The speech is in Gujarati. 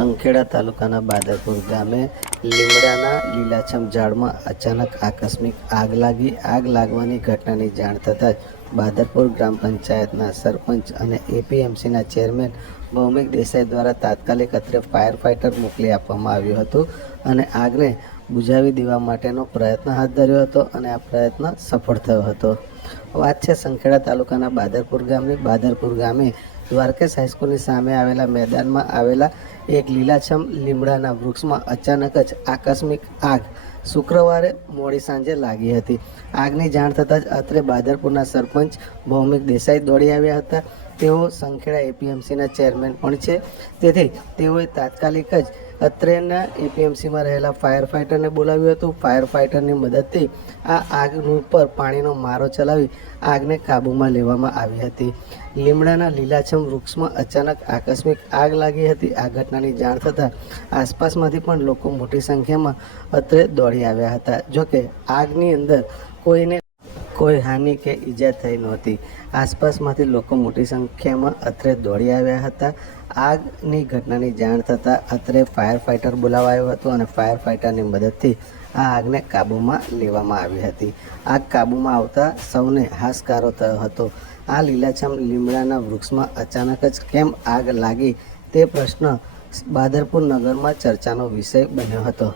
સંખેડા તાલુકાના બાદરપુર ગામે લીમડાના લીલાછમ ઝાડમાં અચાનક આકસ્મિક આગ લાગી. આગ લાગવાની ઘટનાની જાણ થતાં જ બાદરપુર ગ્રામ પંચાયતના સરપંચ અને એપીએમસીના ચેરમેન ભૌમિક દેસાઈ દ્વારા તાત્કાલિક અત્રે ફાયર ફાઇટર મોકલી આપવામાં આવ્યું હતું અને આગને બુઝાવી દેવા માટેનો પ્રયત્ન હાથ ધર્યો હતો અને આ પ્રયત્ન સફળ થયો હતો. વાત છે સંખેડા તાલુકાના બાદરપુર ગામની. બાદરપુર ગામે દ્વારકેશ હાઈસ્કૂલની સામે આવેલા મેદાનમાં આવેલા એક લીલાછમ લીમડાના વૃક્ષમાં અચાનક જ આકસ્મિક આગ શુક્રવારે મોડી સાંજે લાગી હતી. આગની જાણ થતાં જ અત્રે બાદરપુરના સરપંચ ભૌમિક દેસાઈ દોડી આવ્યા હતા. તેઓ સંખેડા એપીએમસીના ચેરમેન પણ છે, તેથી તેઓએ તાત્કાલિક જ અત્રેના એપીએમસીમાં રહેલા ફાયર ફાઇટરને બોલાવ્યું હતું. ફાયર ફાઇટરની મદદથી આ આગ ઉપર પાણીનો મારો ચલાવી આગને કાબૂમાં લેવામાં આવી હતી. લીમડાના લીલાછમ વૃક્ષમાં અચાનક આકસ્મિક આગ લાગી હતી. આ ઘટનાની જાણ થતાં આસપાસમાંથી પણ લોકો મોટી સંખ્યામાં અત્રે દોડી આવ્યા હતા. જોકે આગની અંદર કોઈ હાનિ કે ઈજા થઈ નહોતી. આસપાસમાંથી લોકો મોટી સંખ્યામાં અત્રે દોડી આવ્યા હતા. આગની ઘટનાની જાણ થતાં અત્રે ફાયર ફાઇટર બોલાવાયો હતો અને ફાયર ફાઇટરની મદદથી આ આગને કાબૂમાં લેવામાં આવી હતી. આગ કાબૂમાં આવતા સૌને હાશકારો થયો હતો. આ લીલાછમ લીમડાના વૃક્ષમાં અચાનક જ કેમ આગ લાગી તે પ્રશ્ન બાદરપુર નગરમાં ચર્ચાનો વિષય બન્યો હતો.